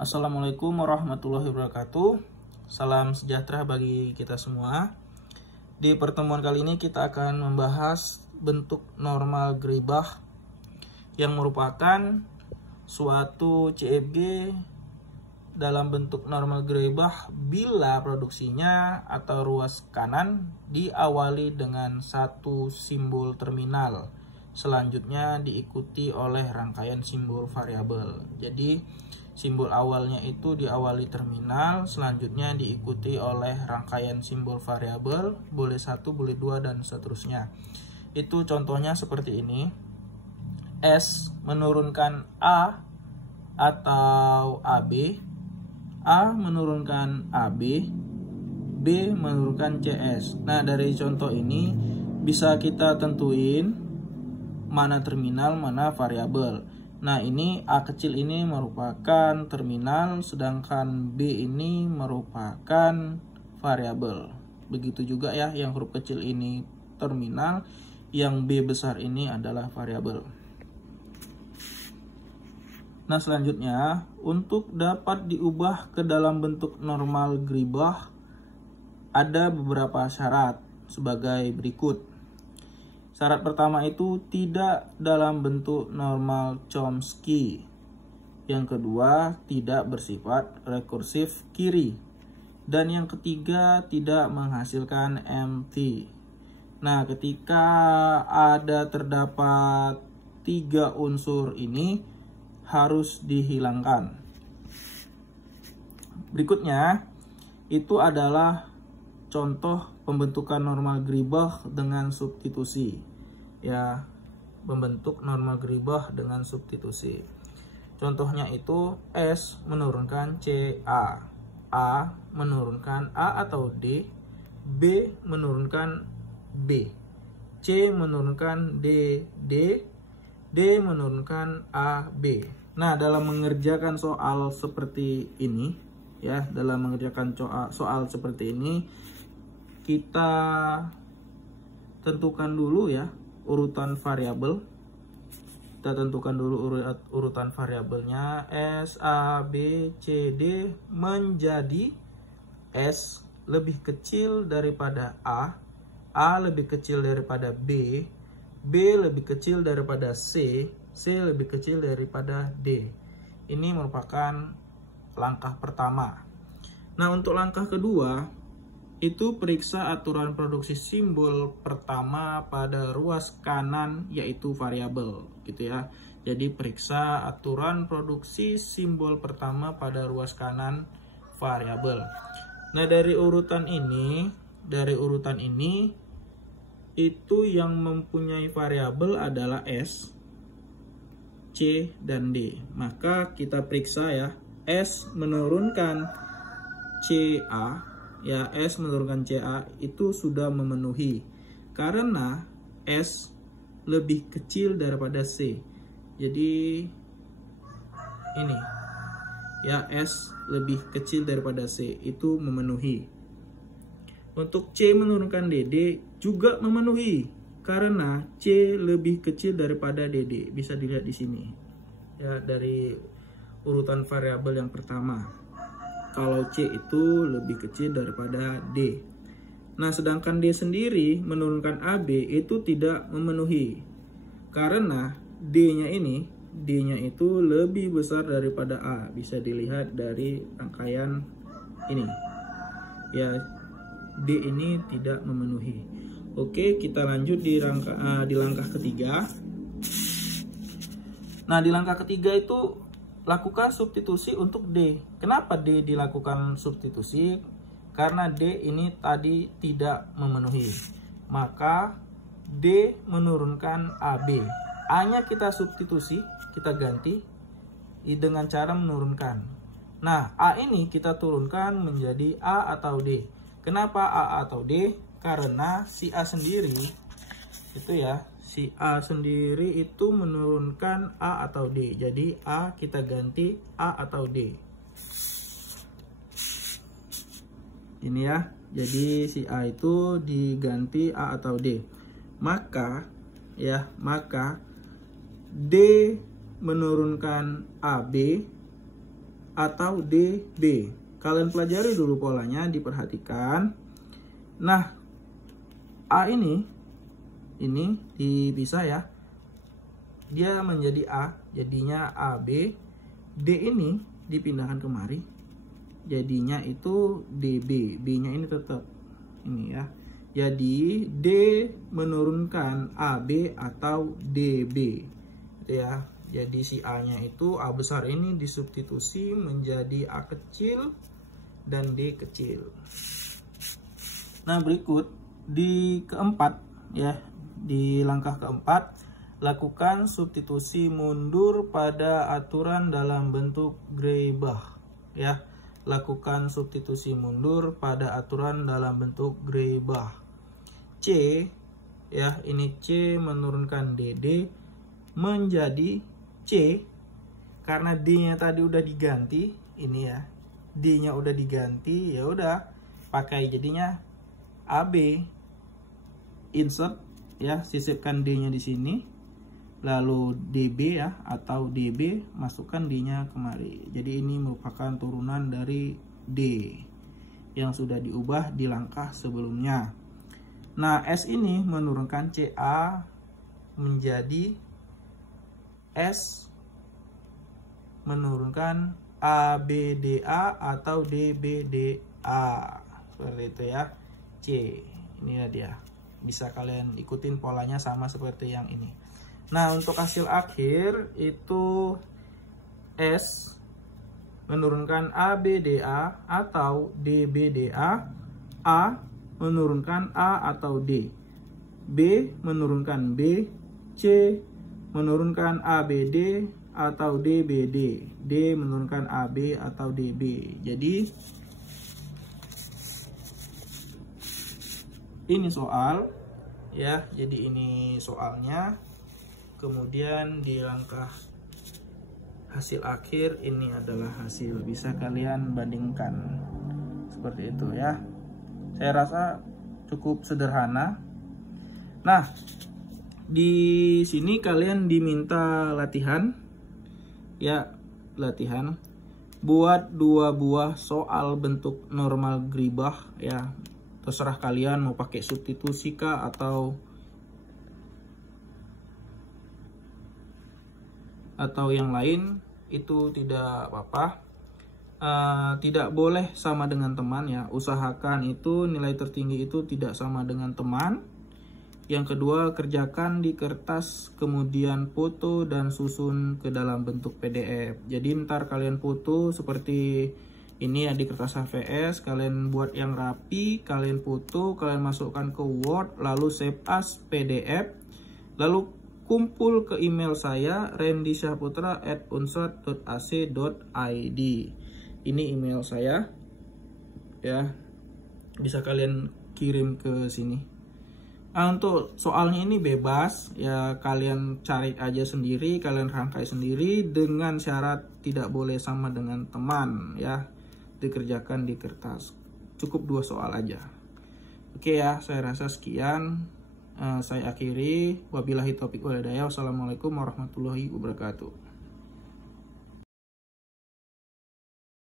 Assalamualaikum warahmatullahi wabarakatuh. Salam sejahtera bagi kita semua. Di pertemuan kali ini kita akan membahas bentuk normal Greibach yang merupakan suatu CFG dalam bentuk normal Greibach bila produksinya atau ruas kanan diawali dengan satu simbol terminal. Selanjutnya diikuti oleh rangkaian simbol variabel. Jadi simbol awalnya itu diawali terminal, selanjutnya diikuti oleh rangkaian simbol variabel, boleh 1, boleh 2, dan seterusnya. Itu contohnya seperti ini. S menurunkan A atau AB, A menurunkan AB, B menurunkan CS. Nah, dari contoh ini bisa kita tentuin mana terminal, mana variabel. Nah, ini A kecil ini merupakan terminal, sedangkan B ini merupakan variabel. Begitu juga ya, yang huruf kecil ini terminal, yang B besar ini adalah variabel. Nah, selanjutnya untuk dapat diubah ke dalam bentuk normal Greibach ada beberapa syarat sebagai berikut. Syarat pertama itu tidak dalam bentuk normal Chomsky. Yang kedua, tidak bersifat rekursif kiri. Dan yang ketiga, tidak menghasilkan MT. Nah, ketika terdapat 3 unsur ini harus dihilangkan. Berikutnya, itu adalah contoh pembentukan normal Greibach dengan substitusi. Ya, membentuk normal Greibach dengan substitusi. Contohnya itu S menurunkan CA, A menurunkan A atau D, B menurunkan B, C menurunkan D, D menurunkan A, B. Nah, dalam mengerjakan soal seperti ini, ya, dalam mengerjakan soal seperti ini, kita tentukan dulu ya urutan variabel. Kita tentukan dulu urutan variabelnya. S, A, B, C, D menjadi S lebih kecil daripada A lebih kecil daripada B lebih kecil daripada C lebih kecil daripada D. Ini merupakan langkah pertama. Nah, untuk langkah kedua itu periksa aturan produksi simbol pertama pada ruas kanan, yaitu variabel, gitu ya. Jadi periksa aturan produksi simbol pertama pada ruas kanan variabel. Nah, dari urutan ini itu yang mempunyai variabel adalah S, C, dan D. Maka kita periksa ya, S menurunkan CA. Ya, S menurunkan CA itu sudah memenuhi karena S lebih kecil daripada C. Jadi ini ya, S lebih kecil daripada C itu memenuhi. Untuk C menurunkan DD juga memenuhi karena C lebih kecil daripada DD. Bisa dilihat di sini ya, dari urutan variabel yang pertama. Kalau C itu lebih kecil daripada D. Nah, sedangkan D sendiri menurunkan AB itu tidak memenuhi. Karena D-nya itu lebih besar daripada A. Bisa dilihat dari rangkaian ini. Ya, D ini tidak memenuhi. Oke, kita lanjut di langkah ketiga. Nah, di langkah ketiga itu lakukan substitusi untuk D. Kenapa D dilakukan substitusi? Karena D ini tadi tidak memenuhi. Maka D menurunkan AB. A-nya kita substitusi, kita ganti dengan cara menurunkan. Nah, A ini kita turunkan menjadi A atau D. Kenapa A atau D? Karena si A sendiri itu ya, si A sendiri itu menurunkan A atau D. Jadi A kita ganti A atau D. Ini ya. Jadi si A itu diganti A atau D. Maka D menurunkan AB atau DB. Kalian pelajari dulu polanya, diperhatikan. Nah, A ini dipisah ya. Dia menjadi A, jadinya AB. D ini dipindahkan kemari, jadinya itu DB. B-nya ini tetap ini ya. Jadi D menurunkan AB atau DB. Gitu ya. Jadi si A-nya itu A besar ini disubstitusi menjadi A kecil dan D kecil. Nah, berikut di keempat ya, di langkah keempat, lakukan substitusi mundur pada aturan dalam bentuk Greibach ya. Lakukan substitusi mundur pada aturan dalam bentuk Greibach. C ya, ini C menurunkan DD menjadi C karena D-nya tadi udah diganti, ini ya. D-nya udah diganti, ya udah pakai jadinya AB. Insert ya, sisipkan D-nya di sini. Lalu DB ya, atau DB, masukkan D-nya kemari. Jadi ini merupakan turunan dari D yang sudah diubah di langkah sebelumnya. Nah, S ini menurunkan CA menjadi S menurunkan ABDA atau DBDA. Seperti itu ya. C, ini dia. Bisa kalian ikutin polanya sama seperti yang ini. Nah, untuk hasil akhir itu S menurunkan ABDA atau DBDA, A menurunkan A atau D, B menurunkan B, C menurunkan ABD atau DBD, D menurunkan AB atau DB. Jadi ini soal ya, jadi ini soalnya. Kemudian di langkah hasil akhir ini adalah hasil, bisa kalian bandingkan seperti itu ya. Saya rasa cukup sederhana. Nah, di sini kalian diminta latihan ya, latihan buat 2 buah soal bentuk normal Greibach ya. Terserah kalian mau pakai substitusi kah atau yang lain, itu tidak apa-apa. Tidak boleh sama dengan teman ya. Usahakan itu nilai tertinggi itu tidak sama dengan teman. Yang kedua, kerjakan di kertas, kemudian foto dan susun ke dalam bentuk PDF. Jadi ntar kalian foto seperti ini ya, di kertas HVS, kalian buat yang rapi, kalian foto, kalian masukkan ke Word, lalu save as PDF, lalu kumpul ke email saya rendysyahputra@unsad.ac.id. Ini email saya ya, bisa kalian kirim ke sini. Untuk soalnya ini bebas ya, kalian cari aja sendiri, kalian rangkai sendiri dengan syarat tidak boleh sama dengan teman ya. Dikerjakan di kertas, cukup 2 soal aja. Oke ya, saya rasa sekian. Saya akhiri, wabillahi taufiq wal hidayah. Wassalamualaikum warahmatullahi wabarakatuh.